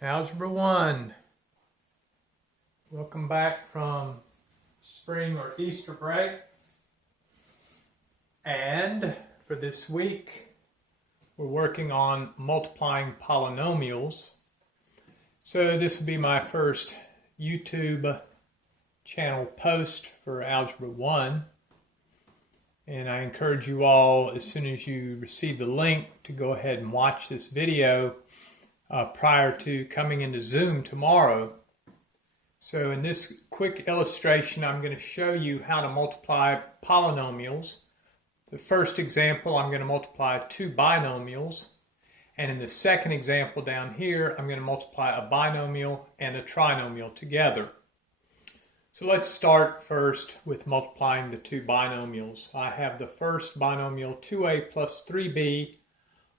Algebra 1. Welcome back from spring or Easter break. And for this week, we're working on multiplying polynomials. So this will be my first YouTube channel post for Algebra 1. And I encourage you all, as soon as you receive the link, to go ahead and watch this video prior to coming into Zoom tomorrow. So in this quick illustration, I'm going to show you how to multiply polynomials. The first example, I'm going to multiply two binomials. And in the second example down here, I'm going to multiply a binomial and a trinomial together. So let's start first with multiplying the two binomials. I have the first binomial 2a plus 3b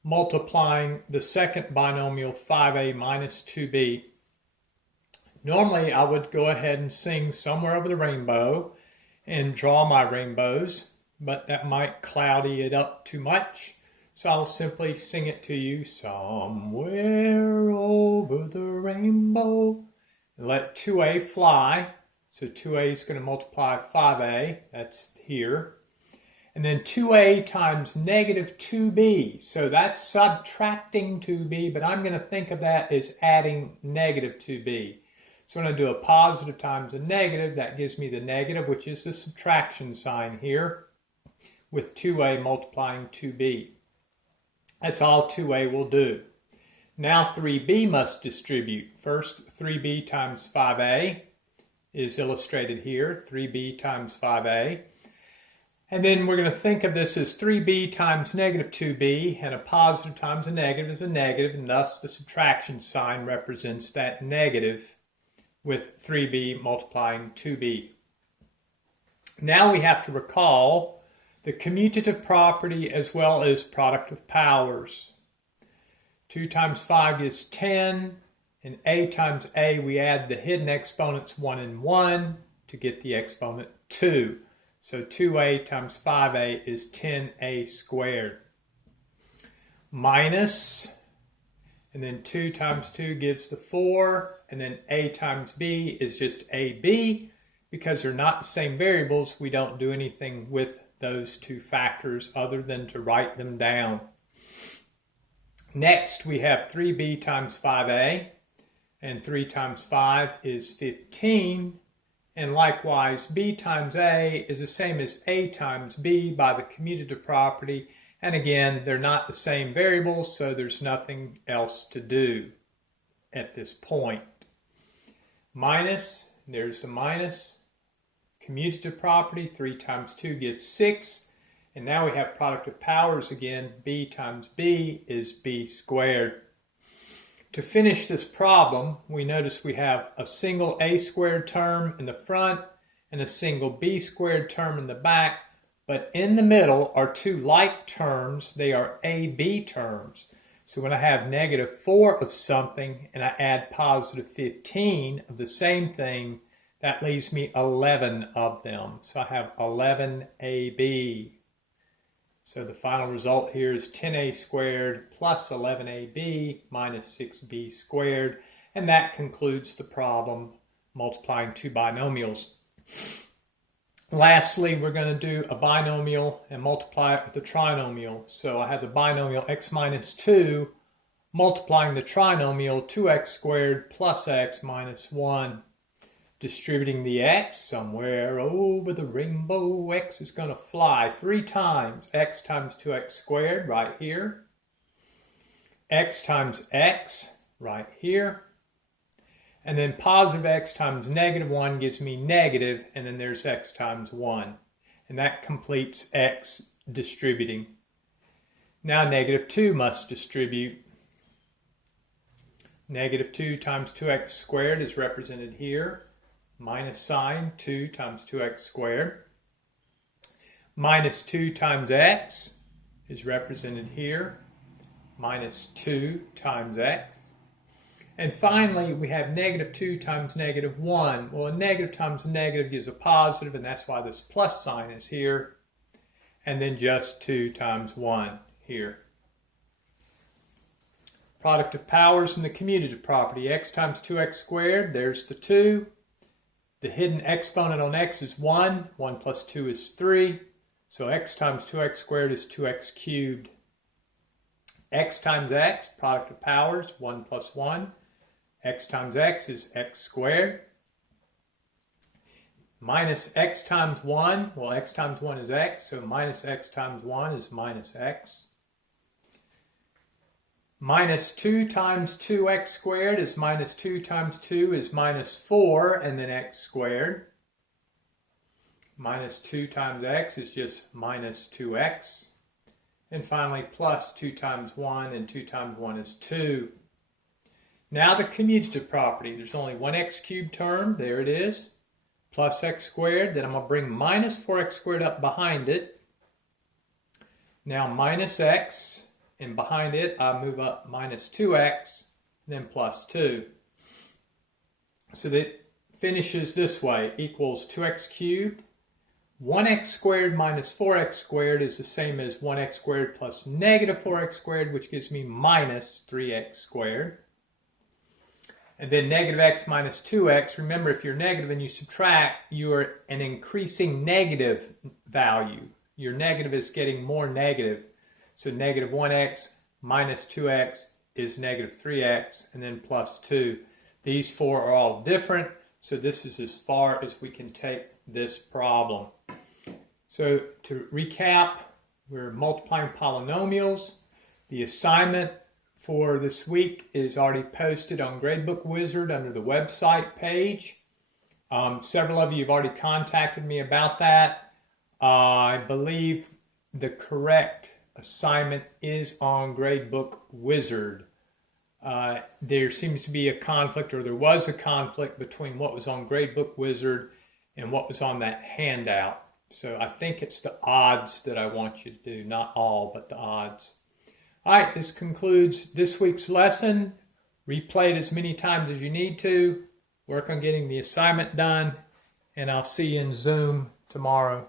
multiplying the second binomial 5a minus 2b. Normally I would go ahead and sing Somewhere Over the Rainbow and draw my rainbows, but that might cloudy it up too much. So I'll simply sing it to you, somewhere over the rainbow, and let 2a fly. So 2a is going to multiply 5a, that's here. And then 2a times negative 2b. So that's subtracting 2b, but I'm going to think of that as adding negative 2b. So when I do a positive times a negative, that gives me the negative, which is the subtraction sign here, with 2a multiplying 2b. That's all 2a will do. Now 3b must distribute. First, 3b times 5a is illustrated here, 3b times 5a. And then we're going to think of this as 3b times negative 2b, and a positive times a negative is a negative, and thus the subtraction sign represents that negative with 3b multiplying 2b. Now we have to recall the commutative property as well as product of powers. 2 times 5 is 10, and a times a, we add the hidden exponents 1 and 1 to get the exponent 2. So 2a times 5a is 10a squared. Minus, and then 2 times 2 gives the 4, and then a times b is just ab. Because they're not the same variables, we don't do anything with those two factors other than to write them down. Next, we have 3b times 5a, and 3 times 5 is 15. And likewise, b times a is the same as a times b by the commutative property. And again, they're not the same variables, so there's nothing else to do at this point. Minus, there's the minus. Commutative property, 3 times 2 gives 6. And now we have product of powers again. B times b is b squared. To finish this problem, we notice we have a single a squared term in the front and a single b squared term in the back, but in the middle are two like terms. They are ab terms. So when I have negative 4 of something and I add positive 15 of the same thing, that leaves me 11 of them. So I have 11ab. So the final result here is 10a squared plus 11ab minus 6b squared. And that concludes the problem multiplying two binomials. Lastly, we're going to do a binomial and multiply it with a trinomial. So I have the binomial x minus 2 multiplying the trinomial 2x squared plus x minus 1. Distributing the x somewhere over the rainbow, x is going to fly 3 times. X times 2x squared right here. X times x right here. And then positive x times negative 1 gives me negative, and then there's x times 1. And that completes x distributing. Now negative 2 must distribute. Negative 2 times 2x squared is represented here. Minus sign, 2 times 2x squared. Minus 2 times x is represented here. Minus 2 times x. And finally, we have negative 2 times negative 1. Well, a negative times a negative gives a positive, and that's why this plus sign is here. And then just 2 times 1 here. Product of powers and the commutative property. X times 2x squared, there's the 2. The hidden exponent on x is 1. 1 plus 2 is 3. So x times 2x squared is 2x cubed. X times x, product of powers, 1 plus 1. X times x is x squared. Minus x times 1, well, x times 1 is x, so minus x times 1 is minus x. Minus 2 times 2x squared is minus 2 times 2 is minus 4, and then x squared. Minus 2 times x is just minus 2x. And finally, plus 2 times 1, and 2 times 1 is 2. Now the commutative property. There's only one x cubed term. There it is. Plus x squared. Then I'm going to bring minus 4x squared up behind it. Now minus x. And behind it, I move up minus 2x, then plus 2. So that finishes this way, equals 2x cubed. 1x squared minus 4x squared is the same as 1x squared plus negative 4x squared, which gives me minus 3x squared. And then negative x minus 2x, remember if you're negative and you subtract, you're an increasing negative value. Your negative is getting more negative. So negative 1x minus 2x is negative 3x, and then plus 2. These four are all different, so this is as far as we can take this problem. So to recap, we're multiplying polynomials. The assignment for this week is already posted on Gradebook Wizard under the website page. Several of you have already contacted me about that. I believe the correct assignment is on Gradebook Wizard. There seems to be a conflict, or there was a conflict between what was on Gradebook Wizard and what was on that handout. So I think it's the odds that I want you to do, not all, but the odds. All right, this concludes this week's lesson. Replay it as many times as you need to. Work on getting the assignment done, and I'll see you in Zoom tomorrow.